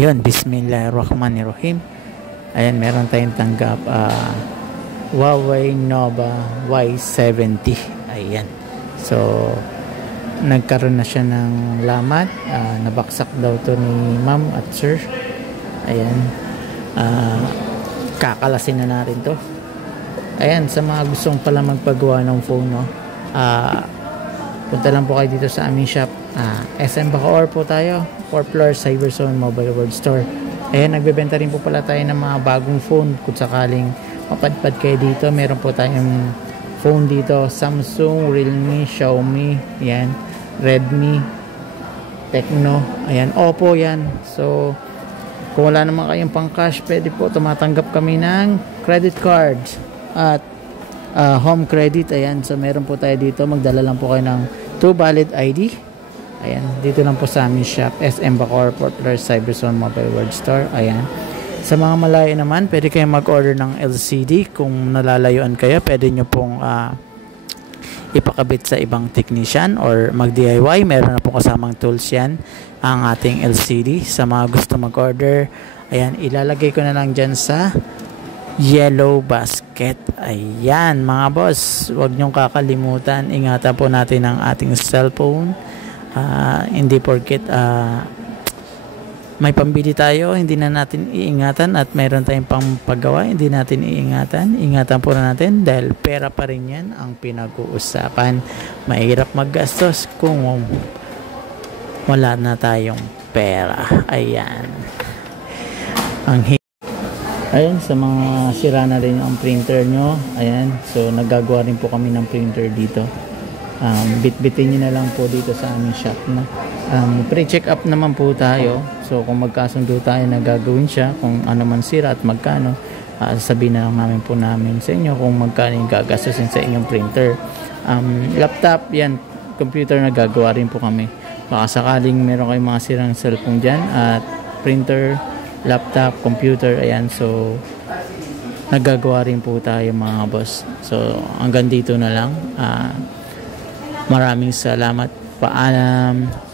Ayun, Bismillahirrahmanirrahim. Ayan, meron tayong tanggap Huawei Nova Y70. Ayan. So, nagkaroon na siya ng lamat. Nabaksak daw to ni ma'am at sir. Ayan. Kakalasin na natin to. Ayan, sa mga gustong pala magpagawa ng phone, no? Punta lang po kayo dito sa aming shop. SM Bacoor po tayo. 4th floor, Cyberzone Mobile World Store. Ayan, nagbebenta rin po pala tayo ng mga bagong phone. Kung sakaling mapadpad kayo dito, meron po tayong phone dito. Samsung, Realme, Xiaomi, ayan, Redmi, Tecno, ayan, Oppo yan. So, kung wala naman kayong pang cash, pwede po tumatanggap kami ng credit cards at home credit. Ayan, so meron po tayo dito. Magdala lang po kayo ng 2 valid ID. Ayan, dito lang po sa aming shop, SM Bacoor, 4th floor, Cyberzone Mobile World Store. Ayan. Sa mga malayo naman, pwede kayong mag-order ng LCD. Kung nalalayuan kayo, pwede nyo pong ipakabit sa ibang technician or mag-DIY. Meron na po kasamang tools yan, ang ating LCD. Sa mga gusto mag-order, ayan, ilalagay ko na lang dyan sa yellow basket. Ayan, mga boss, huwag nyong kakalimutan. Ingatan po natin ang ating cellphone. Hindi porket may pambili tayo, hindi na natin iingatan, at mayroon tayong pang paggawa, hindi natin iingatan. Ingatan po na natin dahil pera pa rin yan ang pinag-uusapan. Mahirap maggastos kung wala na tayong pera. Ayan. Ayan, sa mga sira na rin ang printer nyo, ayan, so nagagawa rin po kami ng printer dito. Bitbitin nyo na lang po dito sa aming shop na. Pre-check up naman po tayo. So kung magkasundo tayo na gagawin siya, kung ano man sira at magkano, sabihin na lang namin po namin sa inyo kung magkano yung gagastusin sa inyong printer. Laptop, yan, computer, na gagawa rin po kami. Baka sakaling meron kayong mga sirang cellphone dyan, at printer, laptop, computer, ayan, so nagagawa rin po tayo, mga boss. So hanggang dito na lang. Maraming salamat. Paalam.